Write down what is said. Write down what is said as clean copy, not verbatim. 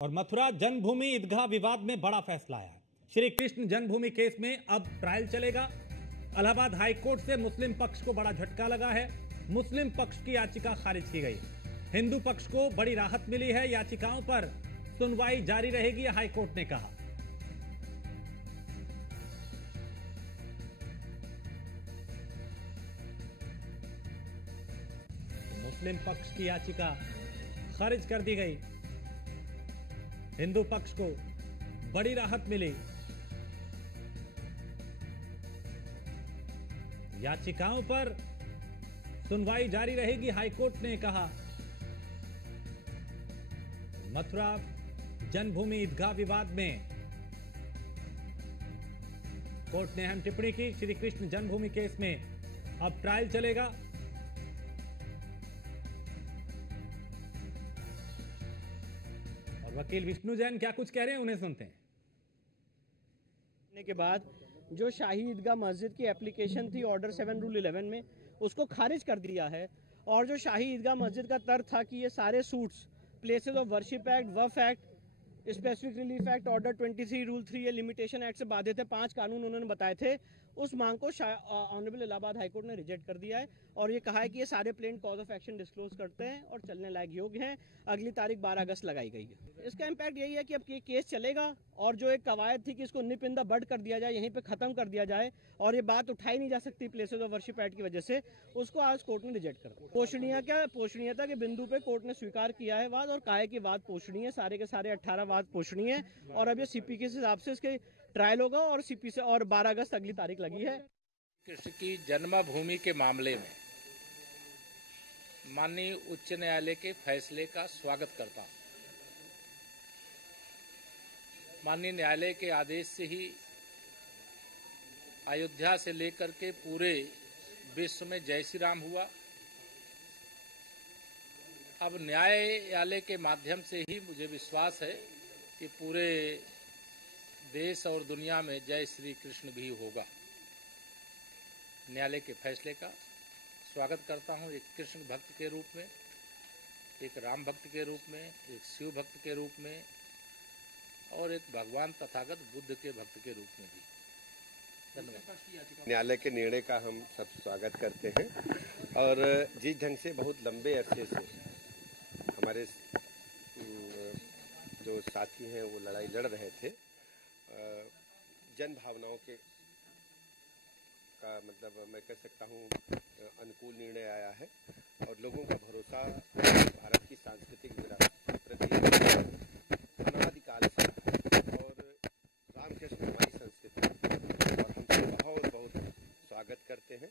और मथुरा जन्मभूमि ईदगाह विवाद में बड़ा फैसला आया है। श्री कृष्ण जन्मभूमि केस में अब ट्रायल चलेगा। इलाहाबाद हाई कोर्ट से मुस्लिम पक्ष को बड़ा झटका लगा है। मुस्लिम पक्ष की याचिका खारिज की गई। हिंदू पक्ष को बड़ी राहत मिली है। याचिकाओं पर सुनवाई जारी रहेगी, हाई कोर्ट ने कहा। मुस्लिम पक्ष की याचिका खारिज कर दी गई। हिंदू पक्ष को बड़ी राहत मिली। याचिकाओं पर सुनवाई जारी रहेगी, हाईकोर्ट ने कहा। मथुरा जन्मभूमि ईदगाह विवाद में कोर्ट ने अहम टिप्पणी की। श्री कृष्ण जन्मभूमि केस में अब ट्रायल चलेगा। और वकील विष्णु जैन क्या कुछ कह रहे हैं, उन्हें सुनते हैं। के बाद जो शाही ईदगाह मस्जिद की एप्लीकेशन थी ऑर्डर 7 रूल 11 में, उसको खारिज कर दिया है। और जो शाही ईदगाह मस्जिद का तर्क था कि ये सारे suits places of worship act, Waqf act, specific relief act, order 23 rule 3 ये लिमिटेशन एक्ट से बाधित है। 5 कानून उन्होंने बताए थे। उस मांग को ऑनरेबल इलाहाबाद हाईकोर्ट ने रिजेक्ट कर दिया है और ये कहा है कि ये सारे plane cause of action disclose करते हैं और चलने लायक योग्य हैं। अगली तारीख 12 अगस्त लगाई गई है। इसका इम्पैक्ट यही है कि अब ये केस चलेगा और जो एक कवायद थी कि इसको निप इन द बड कर दिया जाए, यहीं पे खत्म कर दिया जाए और ये बात उठाई नहीं जा सकती प्लेसेस ऑफ वर्शिप एक्ट की वजह से, उसको आज कोर्ट ने रिजेक्ट कर दिया। पोषणीयता के बिंदु पे कोर्ट ने स्वीकार किया है वाद और कहा है कि वाद पोषणीय, सारे के सारे 18 वाद पोषणीय है और अब ये सीपी के हिसाब से इसके ट्रायल होगा और सीपी से और 12 अगस्त अगली तारीख लगी है। कृष्ण की जन्मभूमि के मामले में माननीय उच्च न्यायालय के फैसले का स्वागत करता हूं। माननीय न्यायालय के आदेश से ही अयोध्या से लेकर के पूरे विश्व में जय श्री राम हुआ। अब न्यायालय के माध्यम से ही मुझे विश्वास है कि पूरे देश और दुनिया में जय श्री कृष्ण भी होगा। न्यायालय के फैसले का स्वागत करता हूं, एक कृष्ण भक्त के रूप में, एक राम भक्त के रूप में, एक शिव भक्त के रूप में और एक भगवान तथागत बुद्ध के भक्त के रूप में भी। धन्यवाद। न्यायालय के निर्णय का हम सब स्वागत करते हैं और जिस ढंग से बहुत लंबे अरसे से हमारे जो साथी हैं वो लड़ाई लड़ रहे थे, जन भावनाओं के का मतलब मैं कह सकता हूँ अनुकूल निर्णय आया है और लोगों का भरोसा भारत की सांस्कृतिक विरासत के प्रति अनादिकाल से और रामकृष्ण हमारी संस्कृति और हम बहुत बहुत स्वागत करते हैं।